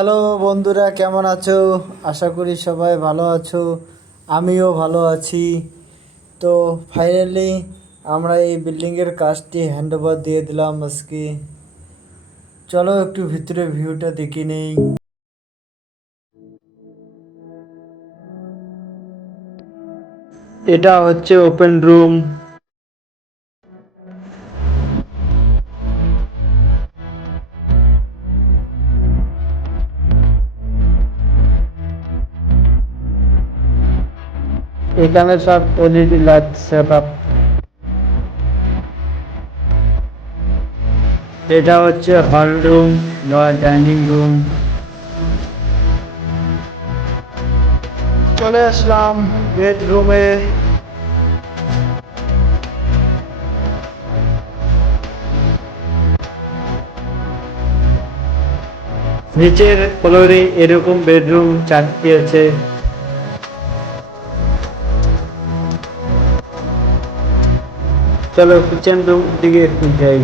Hello বন্ধুরা, কেমন আছো? আশা করি সবাই ভালো আছো। আমিও ভালো আছি। তো ফাইনালি আমরা এই বিল্ডিংয়ের কাজটি হ্যান্ডওভার দিয়ে দিলাম আজকে। চলো একটু ভিতরে ভিউটা দেখে নেই। এটা হচ্ছে ওপেন রুম। এখানে সব এলইডি লাইট সেট আপ। এটা হচ্ছে হল রুম, ডাইনিং রুম। চলে আসলাম বেডরুমে। নিচের ফ্লোরে এরকম বেডরুম চারটি আছে। চলো কিচেন রুম দিকে একটু যাই।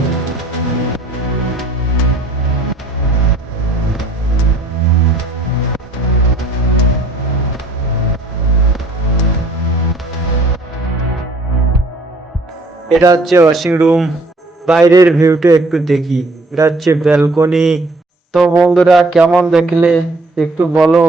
এটা হচ্ছে ওয়াশিং রুম। বাইরের ভিউটা একটু দেখি। এটা হচ্ছে ব্যালকনি। তো বন্ধুরা, কেমন দেখলে একটু বলো।